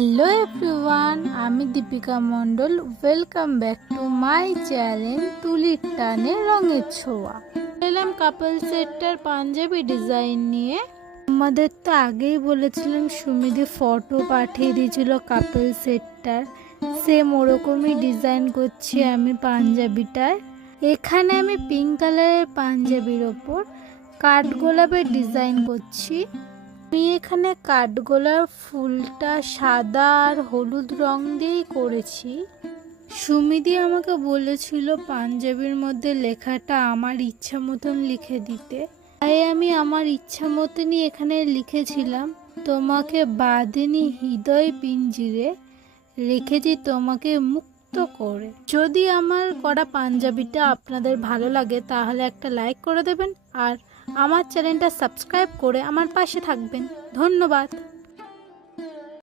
Hello everyone, আমি Dipika Mondal. Welcome back to my channel তুলির টানে রঙের ছোঁয়া। এলাম কাপল সেটটার পাঞ্জাবি ডিজাইন নিয়ে। আমাদের তো আগেই বলেছিলাম, সুমিদি ফটো পাঠিয়ে দিয়েছিল কাপল সেটটার। সেম ওরকমই ডিজাইন করছি আমি পাঞ্জাবিটার। এখানে আমি পিঙ্ক কালারের পাঞ্জাবির ওপর কাঠগোলাপের ডিজাইন করছি। আমি এখানে কাঠগোলাপ ফুলটা সাদা আর হলুদ রং দিয়েই করেছি। সুমিদি আমাকে বলেছিল পাঞ্জাবির মধ্যে লেখাটা আমার ইচ্ছা মতন লিখে দিতে, তাই আমি আমার ইচ্ছা মতনই এখানে লিখেছিলাম, তোমাকে বাঁধেনি হৃদয় পিঞ্জিরে, রেখেছি তোমাকে মুক্ত করে। যদি আমার করা পাঞ্জাবিটা আপনাদের ভালো লাগে তাহলে একটা লাইক করে দেবেন আর আমার চ্যানেলটা সাবস্ক্রাইব করে আমার পাশে থাকবেন। ধন্যবাদ।